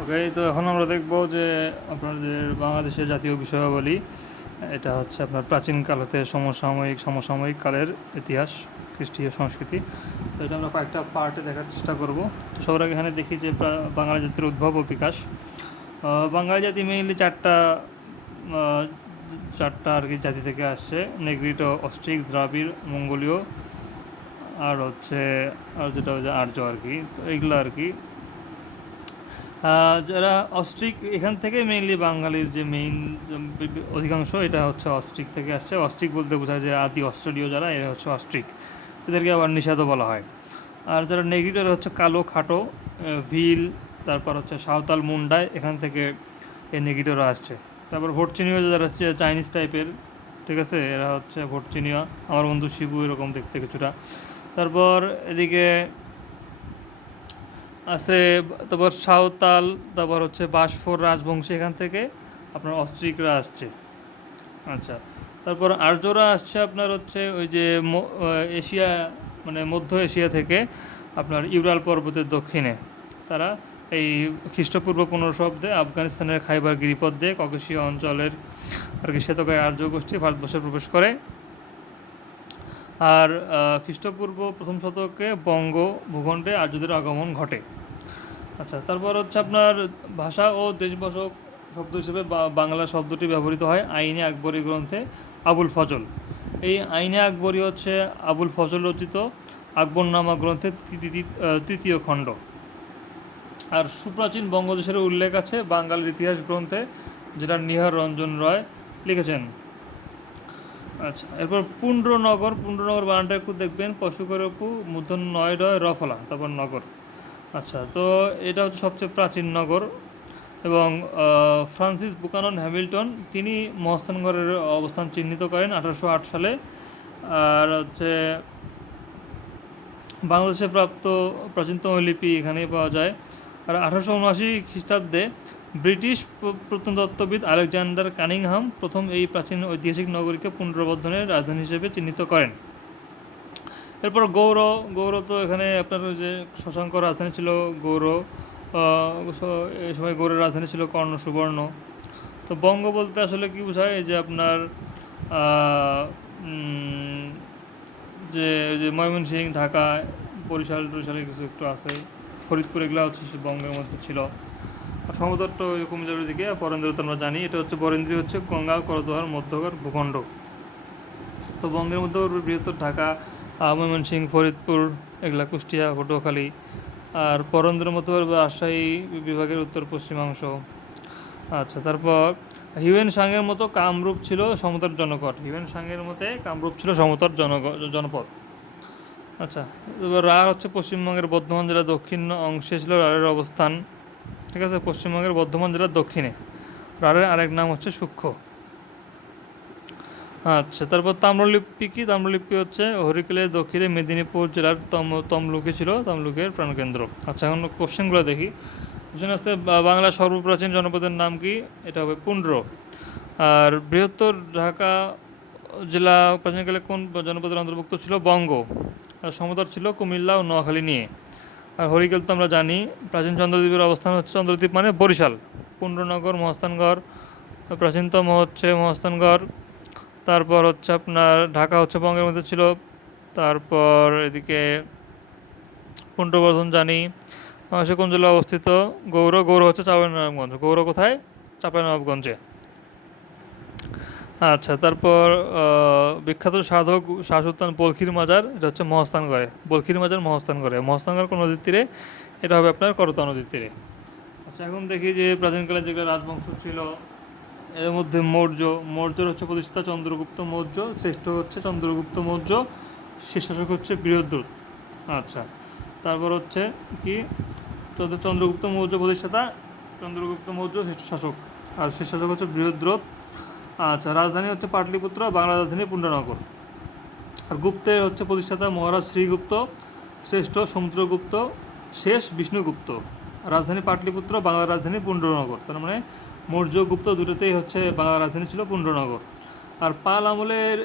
ওকে তো এখন আমরা দেখব যে আপনাদের বাংলাদেশের জাতীয় বিষয়াবলী। এটা হচ্ছে আপনার প্রাচীনকাল হতে সমসাময়িক সমসাময়িক কালের ইতিহাস, খ্রিস্টীয় সংস্কৃতি। তো এটা আমরা কয়েকটা পার্টে দেখার চেষ্টা করব। তো সবার আগে এখানে দেখি যে বাঙালি জাতির উদ্ভব ও বিকাশ। বাঙালি জাতি মেইনলি চারটা চারটা আর কি জাতি থেকে আসছে। নেগ্রিটো, অস্ট্রিক, দ্রাবিড়, মঙ্গোলীয়, আর হচ্ছে, আর যেটা হচ্ছে আর্য আর কি। তো এইগুলো আর কি যারা অস্ট্রিক, এখান থেকে মেইনলি বাঙালির যে মেইন অধিকাংশ এটা হচ্ছে অস্ট্রিক থেকে আসছে। অস্ট্রিক বলতে বোঝায় যে আদি অস্ট্রেলীয় যারা, এরা হচ্ছে অস্ট্রিক। এদেরকে আবার নিষাদও বলা হয়। আর যারা নেগ্রিটোর হচ্ছে কালো, খাটো ভিল, তারপর হচ্ছে সাঁওতাল মুন্ডায় এখান থেকে এই নেগিটোরা আসছে। তারপর ভোটচিনীয় যারা হচ্ছে চাইনিজ টাইপের, ঠিক আছে? এরা হচ্ছে ভোটচিনীয় আমার বন্ধু শিবু এরকম দেখতে কিছুটা। তারপর এদিকে আছে তারপর সাঁওতাল, তারপর হচ্ছে বাসফোর রাজবংশী এখান থেকে আপনার অস্ট্রিকরা আসছে। আচ্ছা তারপর আর্যরা আসছে আপনার হচ্ছে ওই যে এশিয়া মানে মধ্য এশিয়া থেকে আপনার ইউরাল পর্বতের দক্ষিণে। তারা এই খ্রিস্টপূর্ব পনেরো শব্দে আফগানিস্তানের খাইবার গিরিপথ দিয়ে ককেশীয় অঞ্চলের আর কি শ্বেতকায় আর্য গোষ্ঠী ভারতবর্ষে প্রবেশ করে। আর খ্রিস্টপূর্ব প্রথম শতকে বঙ্গ ভূখণ্ডে আর্যদের আগমন ঘটে। আচ্ছা তারপর হচ্ছে আপনার ভাষা ও দেশবাসক শব্দ হিসেবে বাংলা শব্দটি ব্যবহৃত হয় আইনে আকবরী গ্রন্থে আবুল ফজল। এই আইনে আকবরী হচ্ছে আবুল ফজল রচিত আকবরনামা গ্রন্থের তৃতীয়- খণ্ড। আর সুপ্রাচীন বঙ্গদেশের উল্লেখ আছে বাঙালির ইতিহাস গ্রন্থে, যেটা নিহার রঞ্জন রয় লিখেছেন। আচ্ছা এরপর পুণ্ড্রনগর পুণ্ড্রনগর বানানটা একটু দেখবেন, পশুকরপু মূর্ধন নয় ডয় রফলা, তারপর নগর। আচ্ছা তো এটা হচ্ছে সবচেয়ে প্রাচীন নগর এবং ফ্রান্সিস বুকানন হ্যামিল্টন তিনি মহস্থানগড়ের অবস্থান চিহ্নিত করেন আঠারোশো আট সালে। আর হচ্ছে বাংলাদেশে প্রাপ্ত প্রাচীনতম লিপি এখানেই পাওয়া যায়। আর আঠারোশো উনআশি খ্রিস্টাব্দে ব্রিটিশ প্রত্নতত্ত্ববিদ আলেকজান্ডার কানিংহাম প্রথম এই প্রাচীন ঐতিহাসিক নগরীকে পুনর্বর্ধনের রাজধানী হিসেবে চিহ্নিত করেন। এরপর গৌর গৌর তো এখানে আপনার ওই যে শশাঙ্ক রাজধানী ছিল গৌর এই সময় গৌড়ের রাজধানী ছিল কর্ণ, সুবর্ণ। তো বঙ্গ বলতে আসলে কি বোঝায়? এই যে আপনার যে যে ময়মনসিং, ঢাকা, বরিশাল টরিশালে কিছু একটু আছে। ফরিদপুর এগুলো হচ্ছে বঙ্গের মধ্যে ছিল। আর ওই কুমিল্লার দিকে, বরেন্দ্র তো আমরা জানি, এটা হচ্ছে বরেন্দ্রী হচ্ছে গঙ্গা করদোহার মধ্যগর ভূখণ্ড। তো বঙ্গের মধ্যে বৃহত্তর ঢাকা ময়মনসিংহ ফরিদপুর, এগুলা, কুষ্টিয়া, পটুয়াখালী আর পরন্দ্রের মতো রাজশাহী বিভাগের উত্তর পশ্চিমাংশ। আচ্ছা তারপর হিউয়েন সাংয়ের মতো কামরূপ ছিল সমতর জনপদ। হিউয়েন সাংয়ের মতে কামরূপ ছিল সমতর জনগ, জনপদ। আচ্ছা রাঢ় হচ্ছে পশ্চিমবঙ্গের বর্ধমান জেলার দক্ষিণ অংশে ছিল রাঢ়ের অবস্থান। ঠিক আছে, পশ্চিমবঙ্গের বর্ধমান জেলার দক্ষিণে। রাঢ়ের আরেক নাম হচ্ছে সূক্ষ্ম। আচ্ছা তারপর তাম্রলিপি কি? তাম্রলিপি হচ্ছে হরিকেলের দক্ষিণে মেদিনীপুর জেলার তম, তমলুকে ছিল, তমলুকের প্রাণকেন্দ্র। আচ্ছা এখন কোশ্চেনগুলো দেখি। কোশ্চেন আছে বাংলার সর্বপ্রাচীন জনপদের নাম কি? এটা হবে পুন্ড্র। আর বৃহত্তর ঢাকা জেলা প্রাচীনকালে কোন জনপদের অন্তর্ভুক্ত ছিল? বঙ্গ। আর সমতর ছিল কুমিল্লা ও নোয়াখালী নিয়ে। আর হরিকেল তো আমরা জানি, প্রাচীন চন্দ্রদ্বীপের অবস্থান হচ্ছে চন্দ্রদ্বীপ মানে বরিশাল। পুণ্ডনগর মহস্তানগড় প্রাচীনতম হচ্ছে মহস্তানগড় তারপর হচ্ছে আপনার ঢাকা হচ্ছে বঙ্গের মধ্যে ছিল। তারপর এদিকে পুণ্ডবর্ধন জানি সে জেলায় অবস্থিত। গৌর গৌর হচ্ছে চাঁপাইনবাবগঞ্জ। গৌর কোথায়? চাঁপাইনবাবগঞ্জে। আচ্ছা তারপর বিখ্যাত সাধক শাহ সুলতান বলখির মাজার, এটা হচ্ছে মহস্থানগড়ে বলখির মাজার মহস্থানগড়ে মহস্থানগড় কোন নদীর তীরে? এটা হবে আপনার করতা নদীর তীরে। আচ্ছা এখন দেখি যে প্রাচীনকালে যেগুলো রাজবংশ ছিল এর মধ্যে মৌর্য, মৌর্যর হচ্ছে প্রতিষ্ঠাতা চন্দ্রগুপ্ত মৌর্য, শ্রেষ্ঠ হচ্ছে চন্দ্রগুপ্ত মৌর্য শাসক হচ্ছে বৃহদ্রুত। আচ্ছা তারপর হচ্ছে কি? চন্দ্র- চন্দ্রগুপ্ত মৌর্য প্রতিষ্ঠাতা, চন্দ্রগুপ্ত মৌর্য শ্রেষ্ঠ শাসক আর শেষ শাসক হচ্ছে বৃহদ্রথ আচ্ছা রাজধানী হচ্ছে পাটলিপুত্র, বাংলা রাজধানী পুণ্ডনগর। আর গুপ্তের হচ্ছে প্রতিষ্ঠাতা মহারাজ শ্রীগুপ্ত, শ্রেষ্ঠ সমুদ্রগুপ্ত, শেষ বিষ্ণুগুপ্ত। রাজধানী পাটলিপুত্র, বাংলা রাজধানী পুণ্ডনগর। তার মানে মৌর্য গুপ্ত দুটোতেই হচ্ছে বাংলা রাজধানী ছিল পুণ্ডনগর আর পাল আমলের,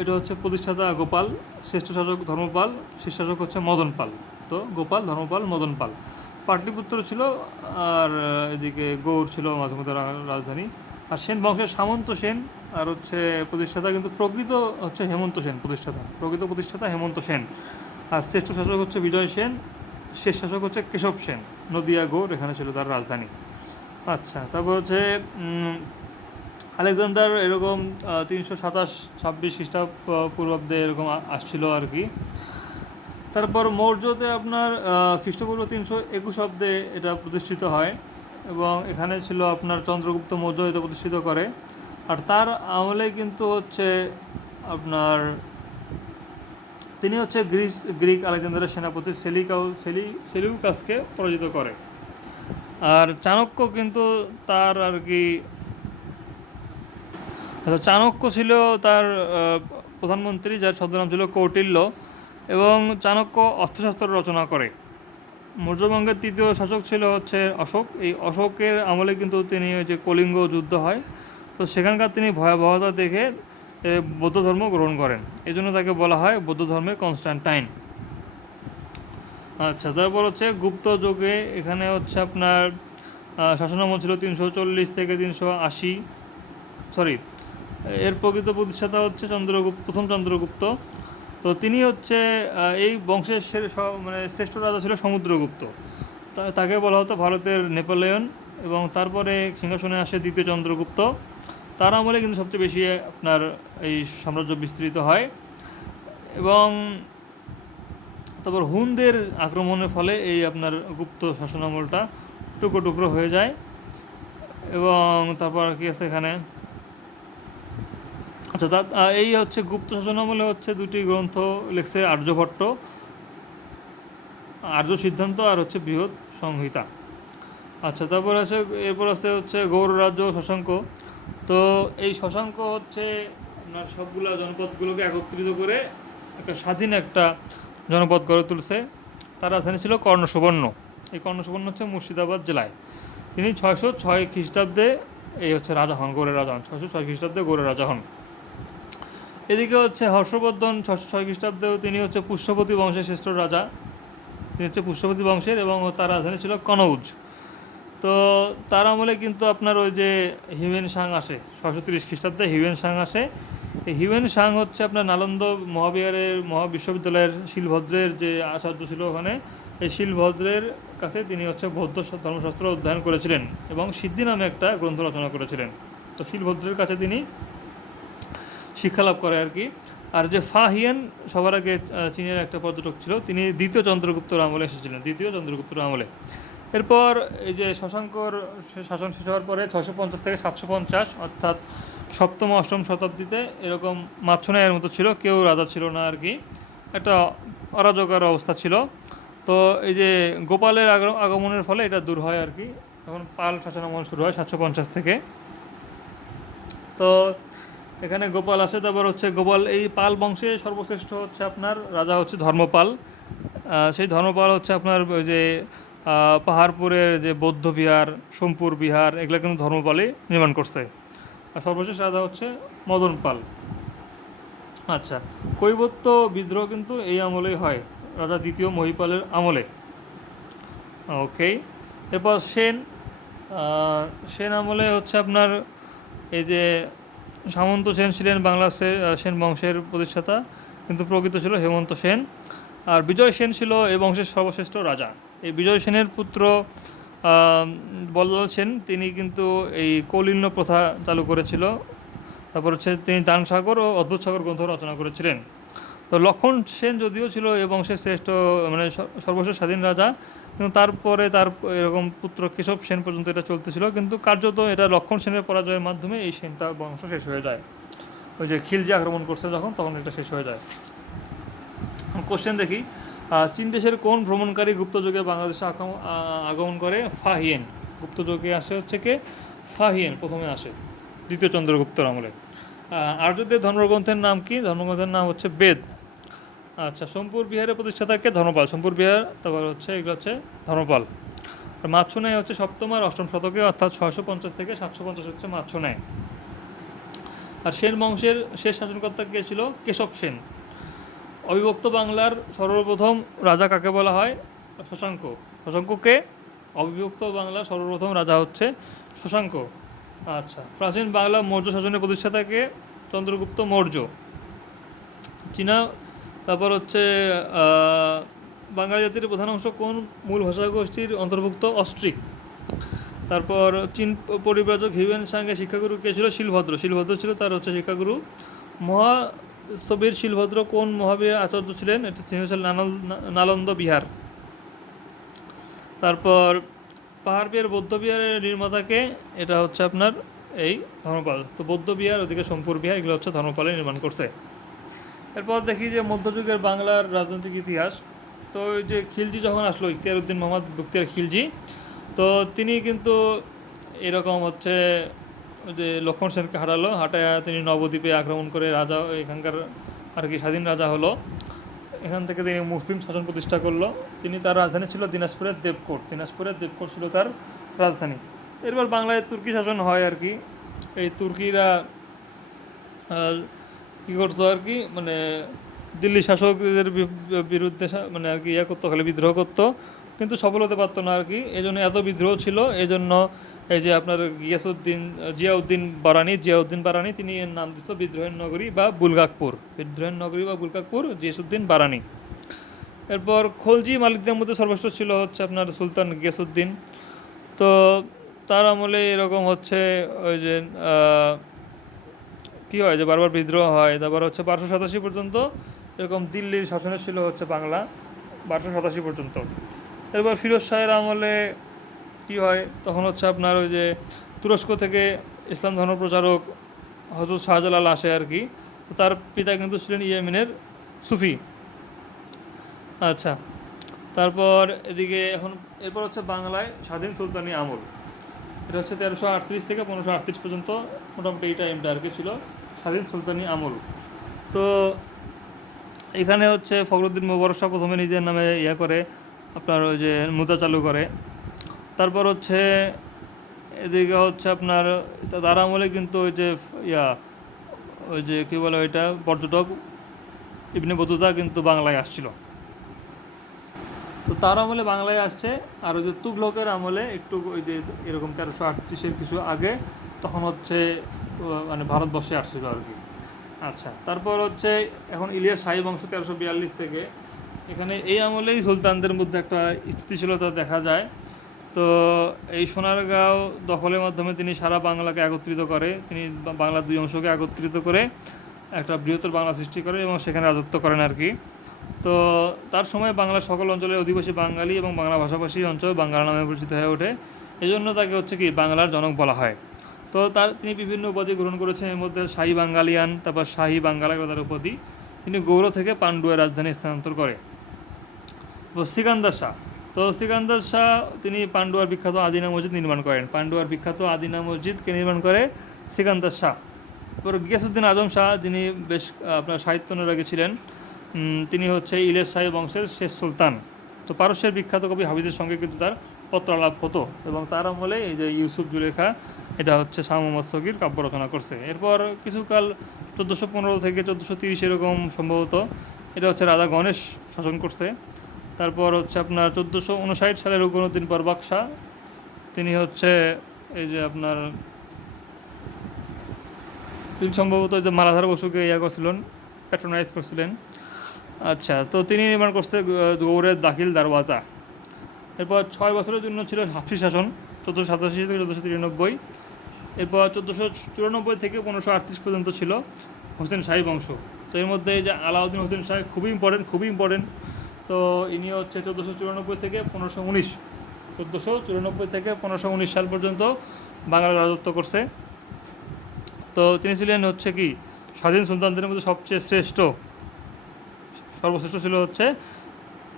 এটা হচ্ছে প্রতিষ্ঠাতা গোপাল, শ্রেষ্ঠ শাসক ধর্মপাল শেষ শাসক হচ্ছে মদন পাল। তো গোপাল, ধর্মপাল, মদন পাল। পাটলিপুত্র ছিল, আর এদিকে গৌড় ছিল মাঝে মধ্যে রাজধানী। আর সেন বংশের সামন্ত সেন, আর হচ্ছে প্রতিষ্ঠাতা কিন্তু প্রকৃত হচ্ছে হেমন্ত সেন প্রতিষ্ঠাতা। প্রকৃত প্রতিষ্ঠাতা হেমন্ত সেন। আর শ্রেষ্ঠ শাসক হচ্ছে বিজয় সেন শেষ শাসক হচ্ছে কেশব সেন। নদিয়া গৌড় এখানে ছিল তার রাজধানী। আচ্ছা তারপর হচ্ছে আলেকজান্ডার এরকম তিনশো সাতাশ, ছাব্বিশ খ্রিস্টাব্দ পূর্বাব্দে এরকম আসছিল আর কি। তারপর মৌর্যতে আপনার খ্রিস্টপূর্ব তিনশো একুশ অব্দে এটা প্রতিষ্ঠিত হয় এবং এখানে ছিল আপনার চন্দ্রগুপ্ত মৌর্য এটা প্রতিষ্ঠিত করে। আর তার আমলে কিন্তু হচ্ছে আপনার, তিনি হচ্ছে গ্রিস, গ্রিক আলেকজান্ডারের সেনাপতি সেলিকাউ সেলি সেলিউকাসকে পরাজিত করে। আর চাণক্য কিন্তু তার আর কি আচ্ছা, চাণক্য ছিল তার প্রধানমন্ত্রী যার ছদ্মনাম ছিল কৌটিল্য এবং চাণক্য অর্থশাস্ত্র রচনা করে। মৌর্যবঙ্গের তৃতীয় শাসক ছিল হচ্ছে অশোক। এই অশোকের আমলে কিন্তু তিনি ওই যে কলিঙ্গ যুদ্ধ হয়। তো সেখানকার তিনি ভয়াবহতা দেখে বৌদ্ধ ধর্ম গ্রহণ করেন। এই জন্য তাকে বলা হয় বৌদ্ধ ধর্মের কনস্ট্যান্টাইন আচ্ছা তারপর হচ্ছে গুপ্ত যুগে এখানে হচ্ছে আপনার শাসনামল ছিল তিনশো চল্লিশ থেকে তিনশো আশি সরি এর প্রকৃত প্রতিষ্ঠাতা হচ্ছে চন্দ্রগুপ্ত, প্রথম চন্দ্রগুপ্ত। তো তিনি হচ্ছে এই বংশের মানে শ্রেষ্ঠ রাজা ছিল সমুদ্রগুপ্ত। তাকে বলা হতো ভারতের নেপোলিয়ন এবং তারপরে সিংহাসনে আসে দ্বিতীয় চন্দ্রগুপ্ত। তার আমলে কিন্তু সবচেয়ে বেশি আপনার এই সাম্রাজ্য বিস্তৃত হয়। এবং তারপর হুনদের আক্রমণের ফলে এই আপনার গুপ্ত শাসনামলটা টুকরো টুকরো হয়ে যায়। এবং তারপর কি আছে এখানে? আচ্ছা তা এই হচ্ছে গুপ্ত শাসনামলে হচ্ছে দুটি গ্রন্থ লিখছে আর্যভট্ট, আর্য সিদ্ধান্ত আর হচ্ছে বৃহৎ সংহিতা। আচ্ছা তারপর আছে, এরপর আছে হচ্ছে গৌড় রাজ্য শশাঙ্ক। তো এই শশাঙ্ক হচ্ছে আপনার সবগুলা জনপদগুলোকে একত্রিত করে একটা স্বাধীন একটা জনপদ গড়ে তুলছে। তার রাজধানী ছিল কর্ণসুবর্ণ। এই কর্ণসুবর্ণ হচ্ছে মুর্শিদাবাদ জেলায়। তিনি ছয়শো ছয় খ্রিস্টাব্দে এই হচ্ছে রাজা হন, গৌড়ের রাজা হন। ছয়শো ছয় খ্রিস্টাব্দে গৌড়ের রাজা হন। এদিকে হচ্ছে হর্ষবর্ধন ছশো ছয় খ্রিস্টাব্দেও তিনি হচ্ছে পুষ্যপতি বংশের শ্রেষ্ঠ রাজা। তিনি হচ্ছে পুষ্যপতি বংশের এবং তার রাজধানী ছিল কনৌজ। তো তার আমলে কিন্তু আপনার ওই যে হিউয়েন সাং আসে ছশো তিরিশ খ্রিস্টাব্দে হিউয়েন সাং আসে। হিউয়েন সাং হচ্ছে আপনার নালন্দ মহাবিহারের, মহাবিশ্ববিদ্যালয়ের শিলভদ্রের যে আচার্য ছিল ওখানে, এই শিলভদ্রের কাছে তিনি হচ্ছে বৌদ্ধ ধর্মশাস্ত্র অধ্যয়ন করেছিলেন এবং সিদ্ধি নামে একটা গ্রন্থ রচনা করেছিলেন। তো শিলভদ্রের কাছে তিনি শিক্ষালাভ করে আর কি। আর যে ফাহিয়ান সবার আগে চীনের একটা পর্যটক ছিল, তিনি দ্বিতীয় চন্দ্রগুপ্তর আমলে এসেছিলেন, দ্বিতীয় চন্দ্রগুপ্তর আমলে। এরপর এই যে শশাঙ্কর শাসন শেষ হওয়ার পরে ছশো পঞ্চাশ থেকে সাতশো পঞ্চাশ, অর্থাৎ সপ্তম, অষ্টম শতাব্দীতে এরকম মাচ্ছনায়ের মতো ছিল, কেউ রাজা ছিল না আর কি। একটা অরাজকার অবস্থা ছিল। তো এই যে গোপালের আগম- আগমনের ফলে এটা দূর হয় আর কি। তখন পাল শাসনামল শুরু হয় সাতশো পঞ্চাশ থেকে। তো এখানে গোপাল আসে, তারপর হচ্ছে গোপাল, এই পাল বংশে সর্বশ্রেষ্ঠ হচ্ছে আপনার রাজা হচ্ছে ধর্মপাল। সেই ধর্মপাল হচ্ছে আপনার যে পাহাড়পুরের যে বৌদ্ধ বিহার, সোমপুর বিহার, এগুলো কিন্তু ধর্মপালই নির্মাণ করছে। আর সর্বশেষ রাজা হচ্ছে মদন পাল। আচ্ছা কৈবত্য বিদ্রোহ কিন্তু এই আমলেই হয়, রাজা দ্বিতীয় মহিপালের আমলে। ওকে, এরপর সেন সেন আমলে হচ্ছে আপনার এই যে সামন্ত সেন ছিলেন বাংলা সেন বংশের প্রতিষ্ঠাতা, কিন্তু প্রকৃত ছিল হেমন্ত সেন। আর বিজয় সেন ছিল এই বংশের সর্বশ্রেষ্ঠ রাজা। এই বিজয় সেনের পুত্র বল্লাল সেন, তিনি কিন্তু এই কৌলিন্য প্রথা চালু করেছিল। তারপর হচ্ছে তিনি দান সাগর ও অদ্ভুত সাগর গ্রন্থ রচনা করেছিলেন। তো লক্ষণ সেন যদিও ছিল এই বংশের শ্রেষ্ঠ মানে স- সর্বশেষ স্বাধীন রাজা, কিন্তু তারপরে তার এরকম পুত্র কেশব সেন পর্যন্ত এটা চলতেছিল। কিন্তু কার্যত এটা লক্ষণ সেনের পরাজয়ের মাধ্যমে এই সেনটা বংশ শেষ হয়ে যায়। ওই যে খিলজি আক্রমণ করছে যখন, তখন এটা শেষ হয়ে যায়। কোশ্চেন দেখি চীন দেশের কোন ভ্রমণকারী গুপ্তযুগে বাংলাদেশে আগমন করে? ফাহিয়েন গুপ্তযুগে আসে হচ্ছে কে? ফাহিয়েন প্রথমে আসে। দ্বিতীয় চন্দ্রগুপ্তর আমলে। আর্যদের ধর্মগ্রন্থের নাম কি? ধর্মগ্রন্থের নাম হচ্ছে বেদ। আচ্ছা সোমপুর বিহারের প্রতিষ্ঠাতাকে ধর্মপাল। সোমপুর বিহার, তারপর হচ্ছে এগুলো হচ্ছে ধর্মপাল। আর মাচ্ছনায় হচ্ছে সপ্তম আর অষ্টম শতকে, অর্থাৎ ছয়শো পঞ্চাশ থেকে সাতশো পঞ্চাশ হচ্ছে মাচ্ছনায় আর সেন বংশের শেষ শাসনকর্তা কে ছিল? কেশব সেন। অবিভক্ত বাংলার সর্বপ্রথম রাজা কাকে বলা হয়? শশাঙ্ক। শশাঙ্ককে অবিভক্ত বাংলার সর্বপ্রথম রাজা হচ্ছে শশাঙ্ক। আচ্ছা প্রাচীন বাংলা মৌর্য শাসনের প্রতিষ্ঠাতাকে চন্দ্রগুপ্ত মৌর্য। চীনা, তারপর হচ্ছে বাঙালি জাতির প্রধান অংশ কোন? মূল ভাষাগোষ্ঠীর অন্তর্ভুক্ত অস্ট্রিক তারপর চীন পরিব্রাজক হিউয়েন সাংগে শিক্ষাগুরু কে ছিল? শিলভদ্র। শিলভদ্র ছিল তার হচ্ছে শিক্ষাগুরু মহাসবীর শিলভদ্র কোন মহাবীর আচার্য ছিলেন? এটা তিনি হচ্ছেন নালন্দ বিহার। তারপর পাহাড়বিহার বৌদ্ধ বিহারের নির্মাতাকে, এটা হচ্ছে আপনার এই ধর্মপাল। তো বৌদ্ধ বিহার ওদিকে সোমপুর বিহার, এগুলো হচ্ছে ধর্মপালে নির্মাণ করছে। এরপর দেখি যে মধ্যযুগের বাংলার রাজনৈতিক ইতিহাস। তো ওই যে খিলজি যখন আসলো ইখতিয়ার উদ্দিন মোহাম্মদ বখতিয়ার খিলজি, তো তিনি কিন্তু এরকম হচ্ছে যে লক্ষ্মণ সেনকে হারালো, হাটায় তিনি নবদ্বীপে আক্রমণ করে রাজা, এখানকার আর কি স্বাধীন রাজা হলো। এখান থেকে তিনি মুসলিম শাসন প্রতিষ্ঠা করল। তিনি তার রাজধানী ছিল দিনাজপুরের দেবকোট। দিনাজপুরের দেবকোট ছিল তার রাজধানী। এরপর বাংলায় তুর্কি শাসন হয় আর কি। এই তুর্কিরা কী করতো আর কি? মানে দিল্লি শাসকদের বিরুদ্ধে মানে আর কি ইয়া করতো, খালি বিদ্রোহ করতো। কিন্তু সফল হতে পারতো না আর কি। এই জন্য এত বিদ্রোহ ছিল এই জন্য এই যে আপনার গিয়াসুদ্দিন জিয়াউদ্দিন বারানি জিয়াউদ্দিন বারানি, তিনি নাম দিত বিদ্রোহের নগরী বা বুলগাকপুর। বিদ্রোহের নগরী বা বুলগাকপুর জিয়াসুদ্দিন বারানি। এরপর খলজি মালিকদের মধ্যে সর্বশ্রেষ্ঠ ছিল হচ্ছে আপনার সুলতান গিয়াসুদ্দিন তো তার আমলে এরকম হচ্ছে ওই যে কী হয় যে বারবার বিদ্রোহ হয়, তারপর হচ্ছে বারোশো সাতাশি পর্যন্ত এরকম দিল্লির শাসনে ছিল হচ্ছে বাংলা, বারোশো সাতাশি পর্যন্ত। এরপর ফিরোজ শাহের আমলে কী হয়? তখন হচ্ছে আপনার ওই যে তুরস্ক থেকে ইসলাম ধর্ম প্রচারক হজরত শাহজালাল আসে আর কি। তার পিতা কিন্তু ছিলেন ইয়েমিনের সুফি। আচ্ছা তারপর এদিকে এখন, এরপর হচ্ছে বাংলায় স্বাধীন সুলতানি আমল। এটা হচ্ছে তেরোশো আটত্রিশ থেকে পনেরোশো আটত্রিশ পর্যন্ত মোটামুটি এই টাইমটা আর কি ছিল, স্বাধীন সুলতানি আমল। তো এখানে হচ্ছে ফখরুদ্দিন মোবারক শাহ প্রথমে নিজের নামে ইয়া করে, আপনার ওই যে মুদ্রা চালু করে। তারপর হচ্ছে এদিকে হচ্ছে আপনার, তার আমলে কিন্তু ওই যে ইয়া, ওই যে কী বলে ওইটা, পর্যটক ইবনে বতুতা কিন্তু বাংলায় আসছিল। তো তার আমলে বাংলায় আসছে, আর ওই যে তুগলকের আমলে একটু ওই যে এরকম তেরোশো আটত্রিশের কিছু আগে তখন হচ্ছে মানে ভারতবর্ষে আসছিল আর কি। আচ্ছা তারপর হচ্ছে এখন ইলিয়াস শাহী বংশ তেরোশো বিয়াল্লিশ থেকে, এখানে এই আমলেই সুলতানদের মধ্যে একটা স্থিতিশীলতা দেখা যায়। তো এই সোনারগাঁও দখলের মাধ্যমে তিনি সারা বাংলাকে একত্রিত করে, তিনি বাংলার দুই অংশকে একত্রিত করে একটা বৃহত্তর বাংলা সৃষ্টি করে এবং সেখানে রাজত্ব করেন আর কি। তো তার সময় বাংলার সকল অঞ্চলের অধিবাসী বাঙালি এবং বাংলা ভাষাভাষী অঞ্চল বাংলা নামে পরিচিত হয়ে ওঠে। এই জন্য তাকে হচ্ছে কি বাংলার জনক বলা হয়। তো তার, তিনি বিভিন্ন উপাধি গ্রহণ করেছেন। এর মধ্যে শাহী বাঙ্গালিয়ান তারপর শাহী বাঙ্গালা তার উপাধি। তিনি গৌর থেকে পান্ডুয়ার রাজধানী স্থানান্তর করে। সিকান্দার শাহ তো সিকান্দার শাহ, তিনি পান্ডুয়ার বিখ্যাত আদিনা মসজিদ নির্মাণ করেন। পান্ডুয়ার বিখ্যাত আদিনা মসজিদকে নির্মাণ করে সিকান্দার শাহ। এবার গিয়াসুদ্দিন আজম শাহ, যিনি বেশ আপনার সাহিত্য অনুরাগী ছিলেন তিনি হচ্ছে ইলেশ শাহী বংশের শেষ সুলতান। তো পারস্যের বিখ্যাত কবি হাফিজের সঙ্গে কিন্তু তার পত্রালাপ হতো এবং তার আমলে এই যে ইউসুফ জুলেখা, এটা হচ্ছে শাহ মোহাম্মদ সগির কাব্য রচনা করছে। এরপর কিছুকাল চোদ্দোশো পনেরো থেকে চোদ্দোশো তিরিশ এরকম সম্ভবত, এটা হচ্ছে রাজা গণেশ শাসন করছে। তারপর হচ্ছে আপনার চোদ্দোশো উনষাট সালে রুকনুদ্দিন বরবাক শাহ তিনি হচ্ছে এই যে আপনার তিনি সম্ভবত যে মালাধার বসুকে ইয়া করছিলেন প্যাট্রোনাইজ করছিলেন। আচ্ছা তো তিনি নির্মাণ করছে গ- গৌড়ের দাখিল দারওয়াজা। এরপর ছয় বছরের জন্য ছিল হাফসি শাসন, চোদ্দোশো সাতাশি থেকে চোদ্দোশো তিরানব্বই। এরপর চোদ্দোশো চুরানব্বই থেকে পনেরোশো আটত্রিশ পর্যন্ত ছিল হোসেন শাহী বংশ। তো এর মধ্যে এই যে আলাউদ্দিন হোসেন শাহ খুবই ইম্পর্টেন্ট খুবই ইম্পর্টেন্ট তো ইনি হচ্ছে চোদ্দোশো চুরানব্বই থেকে পনেরোশো উনিশ, চোদ্দোশো চুরানব্বই থেকে পনেরোশো উনিশ সাল পর্যন্ত বাংলা রাজত্ব করছে। তো তিনি ছিলেন হচ্ছে কি, স্বাধীন সুলতানদের মধ্যে সবচেয়ে শ্রেষ্ঠ, সর্বশ্রেষ্ঠ ছিল হচ্ছে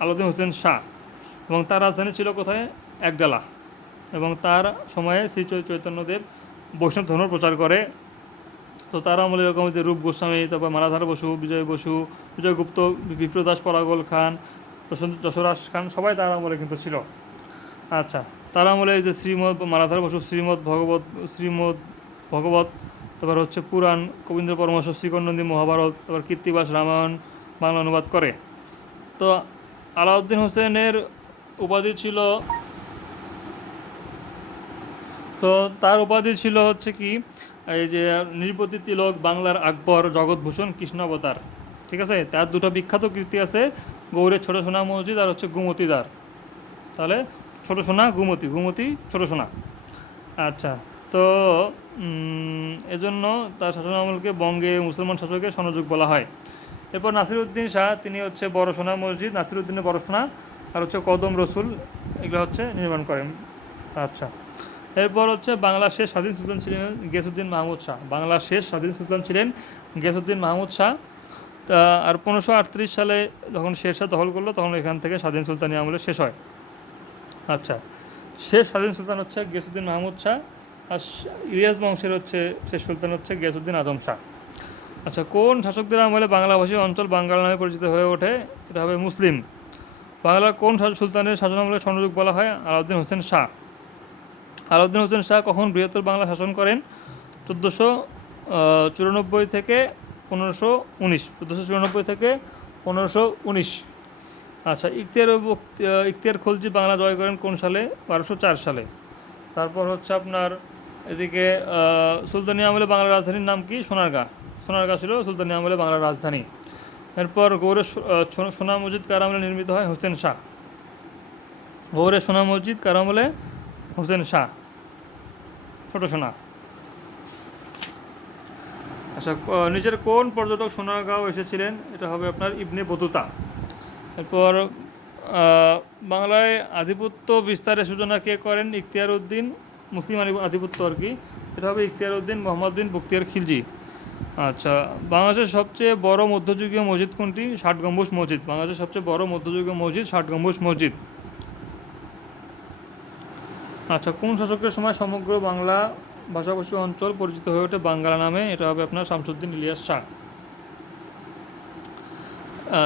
আলাউদ্দিন হোসেন শাহ এবং তার রাজধানী ছিল কোথায়? একডালা এবং তার সময়ে শ্রী চৈতন্যদেব বৈষ্ণব ধর্ম প্রচার করে। তো তারা আমলে এরকম যে রূপ গোস্বামী, তারপর মালাধার বসু, বিজয় বসু, বিজয়গুপ্ত বিপ্রদাস পরাগল খান যশোরাজ খান, সবাই তার আমলে কিন্তু ছিল। আচ্ছা তার আমলে যে শ্রীমদ মালাধার বসু, শ্রীমদ ভগবত শ্রীমদ ভগবত, তারপর হচ্ছে পুরাণ, কবীন্দ্র পরমর্শ শ্রীকণ্ডন্দী মহাভারত, তারপর কীর্তিবাস রামায়ণ, বাংলা অনুবাদ করে। তো আলাউদ্দিন হোসেনের উপাধি ছিল, তো তার উপাধি ছিল হচ্ছে কি, এই যে নৃপতি তিলক, বাংলার আকবর, জগৎভূষণ কৃষ্ণাবতার ঠিক আছে? তার দুটো বিখ্যাত কীর্তি আছে গৌরের ছোট সোনা মসজিদ আর হচ্ছে গুমতিদার তাহলে ছোট সোনা, গুমতি গুমতি, ছোট সোনা। আচ্ছা তো এজন্য তার শাসন আমলকে বঙ্গে মুসলমান শাসকের সনযোগ বলা হয়। এরপর নাসিরউদ্দিন শাহ, তিনি হচ্ছে বড় সোনা মসজিদ, নাসিরউদ্দিনের বড় সোনা আর হচ্ছে কদম রসুল, এগুলো হচ্ছে নির্মাণ করেন। আচ্ছা এরপর হচ্ছে বাংলার শেষ স্বাধীন সুলতান ছিলেন গেসুদ্দিন মাহমুদ শাহ। বাংলার শেষ স্বাধীন সুলতান ছিলেন গিয়াসুদ্দিন মাহমুদ শাহ। তা আর পনেরোশো আটত্রিশ সালে যখন শেরশাহ দখল করল, তখন এখান থেকে স্বাধীন সুলতানি আমলে শেষ হয়। আচ্ছা শেষ স্বাধীন সুলতান হচ্ছে গিয়াসুদ্দিন মাহমুদ শাহ, আর ইলিয়াস বংশের হচ্ছে শেষ সুলতান হচ্ছে গিয়াসুদ্দিন আজম শাহ। আচ্ছা কোন শাসকদের আমলে বাংলাভাষী অঞ্চল বাঙ্গাল নামে পরিচিত হয়ে ওঠে? এটা হবে মুসলিম। বাংলার কোন সুলতানের শাসন আমলে স্বর্ণযুগ বলা হয়? আলাউদ্দিন হোসেন শাহ। আলাউদ্দিন হোসেন শাহ কখন বৃহত্তর বাংলা শাসন করেন? চোদ্দোশো চুরানব্বই থেকে পনেরোশো উনিশ, চোদ্দোশো চুরানব্বই থেকে পনেরোশো উনিশ। আচ্ছা ইখতিয়ার ইখতিয়ার খলজি বাংলা জয় করেন কোন সালে? বারোশো চার সালে। তারপর হচ্ছে আপনার এদিকে সুলতানি আমলে বাংলার রাজধানীর নাম কি? সোনারগাঁ। সোনারগাঁ ছিল সুলতানি আমলে বাংলার রাজধানী। এরপর গৌরের সোনা মসজিদ কার আমলে নির্মিত হয়? হোসেন শাহ। গৌরের সোনা মসজিদ কার আমলে? হোসেন শাহ। ছোট সোনা। আচ্ছা নিজের কোন পর্যটক সোনারগাঁও এসেছিলেন? এটা হবে আপনার ইবনে বতুতা। এরপর বাংলায় আধিপত্য বিস্তারের সূচনা কে করেন? ইখতিয়ার উদ্দিন মুসলিম আধিপত্য আর কি। এটা হবে ইখতিয়ার উদ্দিন মোহাম্মদ বিন বখতিয়ার খিলজি। আচ্ছা বাংলাদেশের সবচেয়ে বড় মধ্যযুগীয় মসজিদ কোনটি? ষাট গম্বুজ মসজিদ। বাংলাদেশের সবচেয়ে বড় মধ্যযুগীয় মসজিদ ষাট গম্বুজ মসজিদ। আচ্ছা কোন শাসকের সময় সমগ্র বাংলা ভাষাভাষী অঞ্চল পরিচিত হয়ে ওঠে বাঙ্গালা নামে, এটা হবে আপনার শামসুদ্দিন ইলিয়াস শাহ।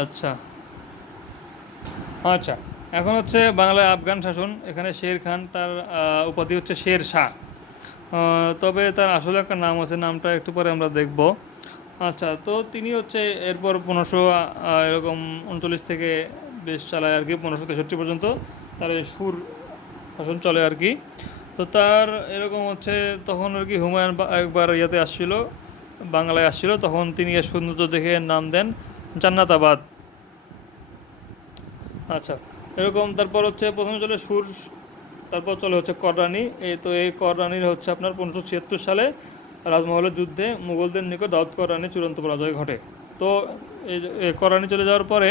আচ্ছা। আচ্ছা এখন হচ্ছে বাংলায় আফগান শাসন, এখানে শের খান, তার উপাধি হচ্ছে শের শাহ। তবে তার আসলে একটা নাম আছে, নামটা একটু পরে আমরা দেখব। আচ্ছা তো তিনি হচ্ছে এরপর পনেরোশো এরকম উনচল্লিশ থেকে বেশ চালায় আর কি, পনেরোশো তেষট্টি পর্যন্ত তার সুর শাসন চলে আর কি। তো তার এরকম হচ্ছে তখন আর কি হুমায়ুন একবার ইয়াতে আসছিল, বাংলায় আসছিল, তখন তিনি এর সৌন্দর্য দেখে নাম দেন জান্নাতাবাদ। আচ্ছা এরকম তারপর হচ্ছে প্রথমে চলে সুর, তারপর চলে হচ্ছে কররানি এই তো এই কররানির হচ্ছে আপনার পনেরোশো ছিয়াত্তর সালে রাজমহলের যুদ্ধে মুঘলদের নিকট দাউদ কররানি চূড়ান্ত পরাজয় ঘটে। তো এই কররানি চলে যাওয়ার পরে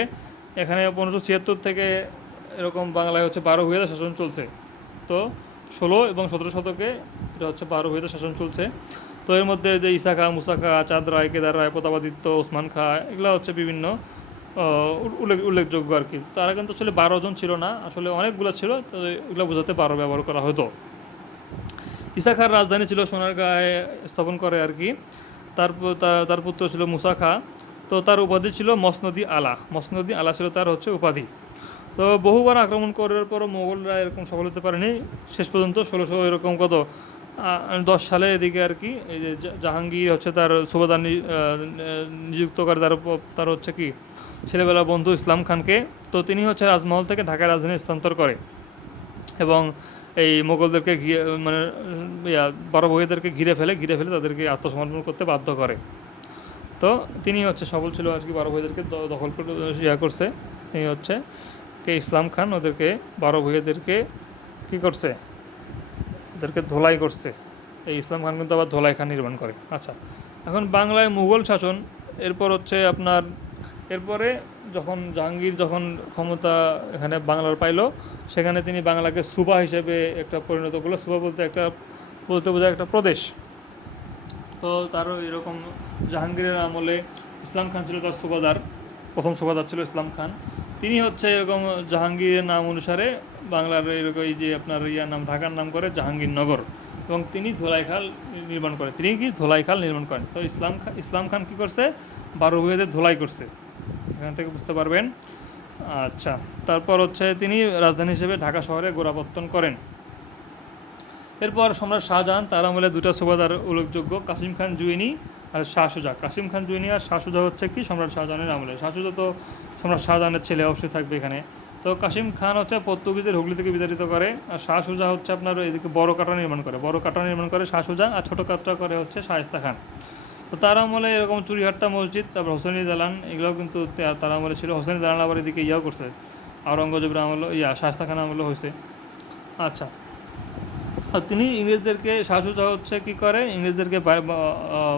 এখানে পনেরোশো ছিয়াত্তর থেকে এরকম বাংলায় হচ্ছে বারো ভূয়াদের শাসন চলছে। তো ষোলো এবং সতেরো শতকে এটা হচ্ছে ভূয়াদের শাসন চলছে। তো এর মধ্যে যে ইসা খা মুসা খা চাঁদ রায়, কেদার রায়, প্রতাপাদিত্য, ওসমান খা, এগুলো হচ্ছে বিভিন্ন উল্লেখ, উল্লেখযোগ্য আর কি। তারা কিন্তু আসলে বারো জন ছিল না, আসলে অনেকগুলো ছিল, তো এগুলো বোঝাতে বারো ব্যবহার করা হতো ইসা খার রাজধানী ছিল সোনারগাঁয়ে স্থাপন করে আর কি। তারপর তা- তার পুত্র ছিল মুসা খা তো তার উপাধি ছিল মসনদি আলা। মসনদি আলা ছিল তার হচ্ছে উপাধি। তো বহুবার আক্রমণ করার পরও মোগলরা এরকম সফল হতে পারেনি। শেষ পর্যন্ত ষোলোশো এরকম কত? দশ সালে এদিকে আর কি, এই যে জাহাঙ্গীর হচ্ছে তার সুবাদার নিযুক্ত করে তার তার হচ্ছে কি, ছেলেবেলা বন্ধু ইসলাম খানকে। তো তিনি হচ্ছে রাজমহল থেকে ঢাকা রাজধানী স্থানান্তর করে এবং এই মোগলদেরকে ঘিরে মানে ইয়া, বড় বইদেরকে ঘিরে ফেলে ঘিরে ফেলে তাদেরকে আত্মসমর্পণ করতে বাধ্য করে। তো তিনি হচ্ছে সফল ছিল আর কি ভাইদেরকে দখল করে, ইয়া করছে, তিনি হচ্ছে কে ইসলাম খান, ওদেরকে বারো ভাইদেরকে কী করছে? ওদেরকে ধোলাই করছে। এই ইসলাম খান কিন্তু আবার ধোলাই খান নির্মাণ করে। আচ্ছা এখন বাংলায় মুঘল শাসন, এরপর হচ্ছে আপনার, এরপরে যখন জাহাঙ্গীর যখন ক্ষমতা এখানে বাংলার পাইলো, সেখানে তিনি বাংলাকে সুবা হিসেবে একটা পরিণত করল। সুবা বলতে একটা, বলতে বোঝায় একটা প্রদেশ। তো তারও এরকম জাহাঙ্গীরের আমলে ইসলাম খান ছিল তার সুবাদার, প্রথম সুবাদার ছিল ইসলাম খান। তিনি হচ্ছে এরকম জাহাঙ্গীরের নাম অনুসারে বাংলার এরকম যে আপনার ইয়ার নাম, ঢাকার নাম করে জাহাঙ্গীরনগর এবং তিনি ধোলাইখাল নির্মাণ করেন। তিনি কি ধোলাইখাল নির্মাণ করেন? তো ইসলাম খান ইসলাম খান কী করছে? বারো ভূয়েদের ধোলাই করছে। এখান থেকে বুঝতে পারবেন। আচ্ছা তারপর হচ্ছে তিনি রাজধানী হিসেবে ঢাকা শহরে গোড়াপত্তন করেন। এরপর সম্রাট শাহজাহান, তার আমলে দুটা সুবাদার উল্লেখযোগ্য, কাসিম খান জুইনি আর শাহ সুজা। কাসিম খান জুইনি আর শাহ সুজা হচ্ছে কি? সম্রাট শাহজাহানের আমলে। শাহ সুজা তো সম্রাট শাহজাহানের ছেলে অবশ্যই থাকবে এখানে। তো কাশিম খান হচ্ছে পর্তুগিজের হুগলি থেকে বিতাড়িত করে, আর শাহ সুজা হচ্ছে আপনার এদিকে বড় কাটা নির্মাণ করে। বড় কাটা নির্মাণ করে শাহ সুজা, আর ছোটো কাটা করে হচ্ছে শায়েস্তা খান। তো তার আমলে এরকম চুরিহাট্টা মসজিদ, তারপর হোসেনি দালান, এগুলোও কিন্তু তার আমলে ছিল। হোসেনি দালান আবার এদিকে ইয়াও করছে। আওরঙ্গজেবের আমল, ইয়া শায়েস্তা খান আমলে হয়েছে। আচ্ছা। আর তিনি ইংরেজদেরকে, শাহ সুজা হচ্ছে কী করে? ইংরেজদেরকে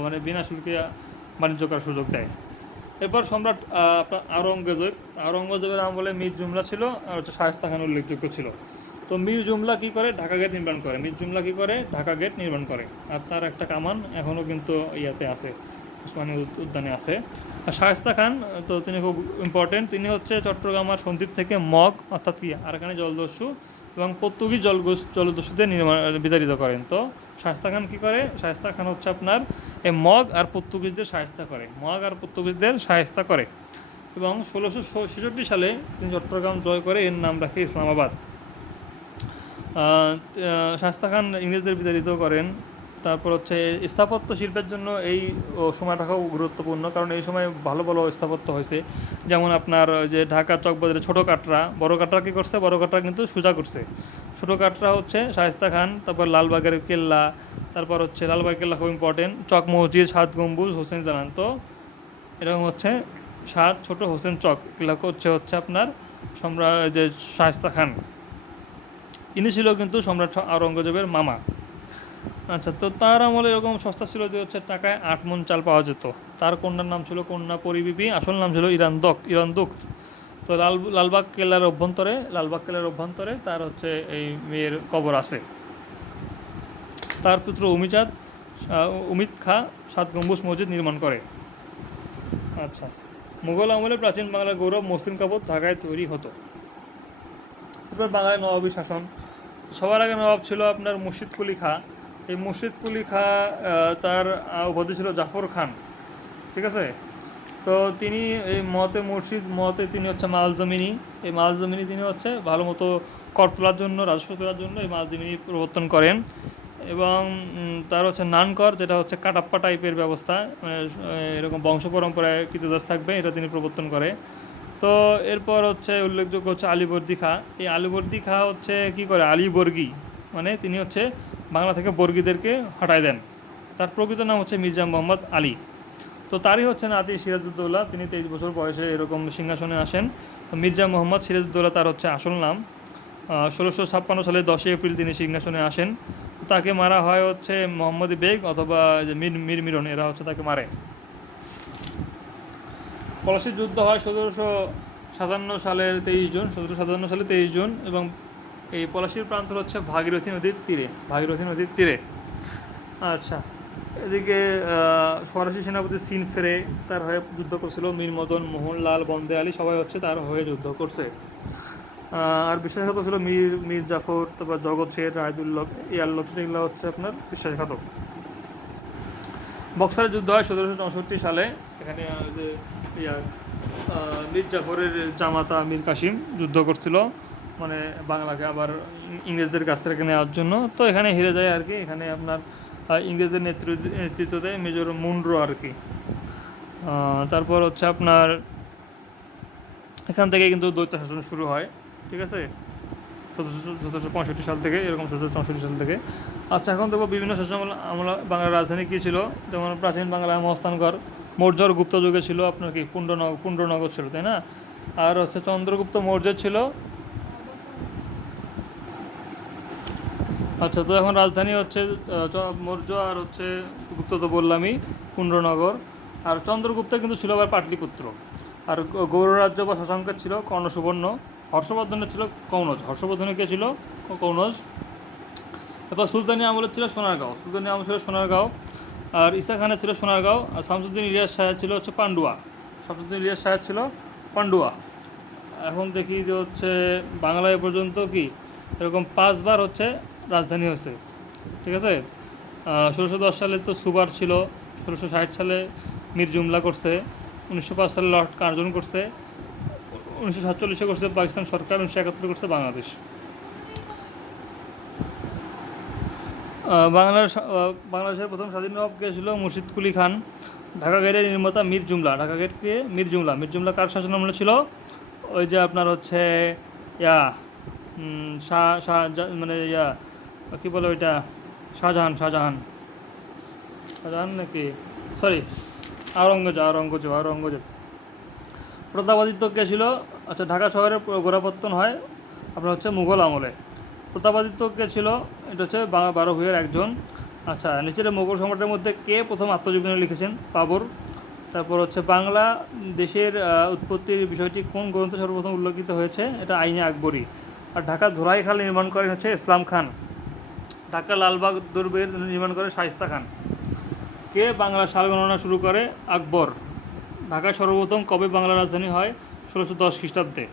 মানে বিনা শুল্কে বাণিজ্য করার সুযোগ দেয়। এরপর সম্রাট আওরঙ্গজেব। আওরঙ্গজেবের আমলে মীর জুমলা ছিল আর হচ্ছে শায়েস্তা খান উল্লেখযোগ্য ছিল। তো মীর জুমলা কি করে? ঢাকা গেট নির্মাণ করে। মীর জুমলা কি করে? ঢাকা গেট নির্মাণ করে। আর তার একটা কামান এখনও কিন্তু ইয়াতে আছে, উসমানী উদ্যানে আছে। আর শায়েস্তা খান, তো তিনি খুব ইম্পর্টেন্ট তিনি হচ্ছে চট্টগ্রাম আর সন্দ্বীপ থেকে মগ, অর্থাৎ কি, আরাকানি জলদস্যু এবং পর্তুগিজ জলদস্যুদের নির্মাণ বিতাড়িত করেন। তো শায়েস্তা খান কী করে? শায়েস্তা খান হচ্ছে আপনার এই মগ আর পর্তুগিজদের সাহেস্তা করে। মগ আর পর্তুগিজদের সাহেস্তা করে। এবং ষোলোশো ছেষট্টি সালে তিনি চট্টগ্রাম জয় করে এর নাম রাখে ইসলামাবাদ। শাস্তা খান ইংরেজদের বিতাড়িত করেন। তারপর হচ্ছে স্থাপত্য শিল্পের জন্য এই ও, সময়টাও গুরুত্বপূর্ণ। কারণ এই সময় ভালো ভালো স্থাপত্য হয়েছে। যেমন আপনার যে ঢাকা চকবাজারে ছোটো কাটরা বড় কাটরা কী করছে? বড় কাটরা কিন্তু সোজা করছে। ছোটো কাটরা হচ্ছে শায়েস্তা খান, তারপর লালবাগের কেল্লা, তারপর হচ্ছে লালবাগ কেল্লা খুব ইম্পর্টেন্ট চক মসজিদ, সাত গম্বুজ, হোসেন জানান। তো এরকম হচ্ছে সাত ছোট হোসেন চক, এগুলো হচ্ছে হচ্ছে আপনার সম্রাট যে শায়েস্তা খান। ইনি ছিল কিন্তু সম্রাট আওরঙ্গজেবের মামা। আচ্ছা তো তার আমলে এরকম সস্তা ছিল যে হচ্ছে টাকায় আট মন চাল পাওয়া যেত। তার কন্যার নাম ছিল কন্যা পরিবিবি আসল নাম ছিল ইরান দক, ইরান দুক্ত। তো লাল লালবাগ কেল্লার অভ্যন্তরে লালবাগ কেল্লার অভ্যন্তরে তার হচ্ছে এই মেয়ের কবর আছে। তার পুত্র আহ, উমিত খা সাত গম্বুজ মসজিদ নির্মাণ করে। আচ্ছা মুঘল আমলে প্রাচীন বাংলার গৌরব মসলিন কাপড় ঢাকায় তৈরি হতো। এরপর বাংলায় নবাবী শাসন। সবার আগে নবাব ছিল আপনার মুর্শিদ কুলি খা। এই মুর্শিদ কুলি খা তার উপাধি ছিল জাফর খান। ঠিক আছে? তো তিনি এই মতে মুর্শিদ মতে তিনি হচ্ছে মাল জমিনি এই মাল জমিনি তিনি হচ্ছে ভালো মতো কর তোলার জন্য, রাজস্ব তোলার জন্য এই মাল জমিনি প্রবর্তন করেন। এবং তার হচ্ছে নানকর, যেটা হচ্ছে কাটাপ্পা টাইপের ব্যবস্থা মানে এরকম বংশ পরম্পরায় কৃতদাস থাকবে, এটা তিনি প্রবর্তন করে। তো এরপর হচ্ছে উল্লেখযোগ্য হচ্ছে আলিবর্দি খা। এই আলিবর্দি খা হচ্ছে কি করে? আলিবর্গী মানে তিনি হচ্ছে বাংলা থেকে বর্গীদেরকে হটাই দেন। তার প্রকৃত নাম হচ্ছে মির্জা মোহাম্মদ আলী। তো তারই হচ্ছে নাতি সিরাজউদ্দৌলা। তিনি তেইশ বছর বয়সে এরকম সিংহাসনে আসেন। মির্জা মোহাম্মদ সিরাজউদ্দৌলা তার হচ্ছে আসল নাম। ষোলোশো ছাপ্পান্ন সালে দশই এপ্রিল তিনি সিংহাসনে আসেন। তাকে মারা হয় হচ্ছে মোহাম্মদ বেগ অথবা যে মির মির মিরন, এরা হচ্ছে তাকে মারে। পলাশির যুদ্ধ হয় সতেরোশো সাতান্ন সালের তেইশ জুন, সতেরোশো সাতান্ন সালে তেইশ জুন এবং এই পলাশির প্রান্ত হচ্ছে ভাগীরথী নদীর তীরে, ভাগীরথী নদীর তীরে। আচ্ছা। এদিকে ফরাসি সেনাপতি সিন ফেরে তার হয়ে যুদ্ধ করছিল। মীর মদন মোহনলাল, বন্দে আলী সবাই হচ্ছে তার হয়ে যুদ্ধ করছে। আর বিশ্বাসঘাতক ছিল মীর মীর জাফর, তারপর জগৎ শেঠ, রায়দুল্লভ ইয়াল্লভ এগুলো হচ্ছে আপনার বিশ্বাসঘাতক বক্সারের যুদ্ধ হয় সতেরোশো চৌষট্টি সালে। এখানে যে মীর জাফরের জামাতা মীর কাসিম যুদ্ধ করছিল মানে বাংলাকে আবার ইংরেজদের কাছ থেকে নেওয়ার জন্য। তো এখানে হেরে যায় আর কি। এখানে আপনার ইংরেজদের নেতৃত্ব নেতৃত্বে মেজর মুন্ড্রো আর কি। তারপর হচ্ছে আপনার এখান থেকে কিন্তু দ্বৈত শাসন শুরু হয়, ঠিক আছে? সতেরোশো পঁয়ষট্টি সাল থেকে, এরকম সতেরোশো চৌষট্টি সাল থেকে। আচ্ছা এখন দেখব বিভিন্ন শাসন আমলা বাংলার রাজধানী কী ছিল? যেমন প্রাচীন বাংলায় মস্তানগর মৌর্য আর গুপ্ত যুগে ছিল আপনার কি পুণ্ডনগর পুণ্ডনগর ছিল, তাই না? আর হচ্ছে চন্দ্রগুপ্ত মৌর্য ছিল আচ্ছা তো এখন রাজধানী হচ্ছে মৌর্য আর হচ্ছে গুপ্ত তো বললামই পুণ্ডনগর আর চন্দ্রগুপ্ত কিন্তু ছিল আবার পাটলিপুত্র। আর গৌররাজ্য বা শশাঙ্কের ছিল কর্ণ সুবর্ণ হর্ষবর্ধনের ছিল কৌনজ। হর্ষবর্ধনের কে ছিল? কৌনজ। এরপর সুলতানি আমলের ছিল সোনারগাঁও। সুলতানি আমল ছিল সোনারগাঁও। আর ঈসা খানের ছিল সোনারগাঁও। আর শামসুদ্দিন ইলিয়াস সাহেব ছিল হচ্ছে পান্ডুয়া। শামসুদ্দিন ইলিয়াস সাহেব ছিল পান্ডুয়া। এখন দেখি যে হচ্ছে বাংলায় পর্যন্ত কি? এরকম পাঁচবার হচ্ছে রাজধানী হয়েছে। ঠিক আছে? ষোলোশো দশ সালে তো সুবার ছিল, ষোলোশো ষাট সালে মীর জুমলা করছে, উনিশশো পাঁচ সালে লর্ড কার্জন করছে, উনিশশো সাতচল্লিশে করছে পাকিস্তান সরকার, উনিশশো একাত্তরে করছে বাংলাদেশ। বাংলার বাংলাদেশের প্রথম স্বাধীন নবাব কে ছিল? মুর্শিদ কুলি খান। ঢাকা গেটের নির্মাতা মীর জুমলা। ঢাকা গেটকে মীর জুমলা। মীর জুমলা কার শাসন আমলে ছিল? ওই যে আপনার হচ্ছে ইয়া শাহ শাহ মানে ইয়া কী বলে ওইটা? শাহজাহান শাহজাহান। শাহজাহান নাকি? সরি আওরঙ্গজেব আওরঙ্গজেব আওরঙ্গজেব। প্রতাপাদিত্য কে ছিল? আচ্ছা ঢাকা শহরে গোড়াপত্তন হয় আপনার হচ্ছে মুঘল আমলে। প্রতাপাদিত্য কে ছিল? এটা হচ্ছে বারো ভূঁইয়ের একজন। আচ্ছা নিচের মুঘল সম্রাটের মধ্যে কে প্রথম আত্মজীবনী লিখেছেন? বাবর তারপর হচ্ছে বাংলা দেশের উৎপত্তির বিষয়টি কোন গ্রন্থে সর্বপ্রথম উল্লেখিত হয়েছে? এটা আইনে আকবরী। আর ঢাকা ধোলাই খাল নির্মাণ করেন হচ্ছে ইসলাম খান। ঢাকা লালবাগ দুর্গের নির্মাণ করে শাইস্তা খান। কে বাংলা সাল গণনা শুরু করে? আকবর। ঢাকায় সর্বপ্রথম কবে বাংলা রাজধানী হয়? ষোলোশো দশ খ্রিস্টাব্দে।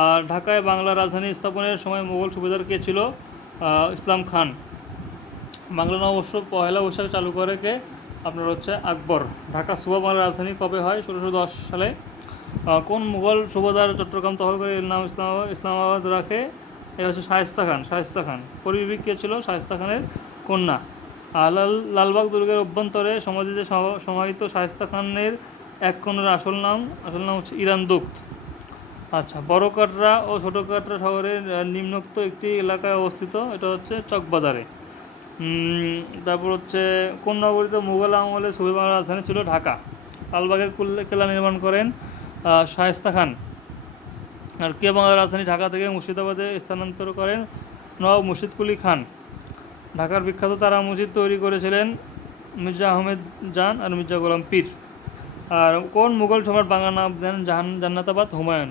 আর ঢাকায় বাংলা রাজধানী স্থাপনের সময় মোগল সুবেদার কে ছিল? ইসলাম খান। বাংলা নববর্ষ পয়লা বৈশাখ চালু করে কে? আপনার হচ্ছে আকবর। ঢাকা সুবা বাংলা রাজধানী কবে হয়? ষোলোশো দশ সালে। কোন মুঘল সুবাদার চট্টগ্রাম এর নাম ইসলামাবাদ ইসলামাবাদ রাখে? এটা হচ্ছে শায়েস্তা খান শায়েস্তা খান। পরিবিক কে ছিল শায়েস্তা খানের কন্যা। আর লাল, লালবাগ দুর্গের অভ্যন্তরে সমাধিতে সম- সমাহিত শায়েস্তা খানের এক কন্যার আসল নাম আসল নাম হচ্ছে ইরান দুক্ত আচ্ছা বড় কাটরা ও ছোটো কাটরা শহরের নিম্নোক্ত একটি এলাকায় অবস্থিত, এটা হচ্ছে চকবাজারে। তারপর হচ্ছে কোন নগরীতে মুঘল আমলে সুবের রাজধানী ছিল ঢাকা। লালবাগের কুল্লে কেলা নির্মাণ করেন শায়েস্তা খান। আর কে বাংলার রাজধানী ঢাকা থেকে মুর্শিদাবাদে স্থানান্তর করেন নবাব মুর্শিদ কুলি খান। ঢাকার বিখ্যাত তারা মসজিদ তৈরি করেছিলেন মির্জা আহমেদ জান আর মির্জা গোলাম পীর। আর কোন মুঘল সম্রাট বাংলা নাম দেন জাহান জান্নাতাবাদ হুমায়ুন?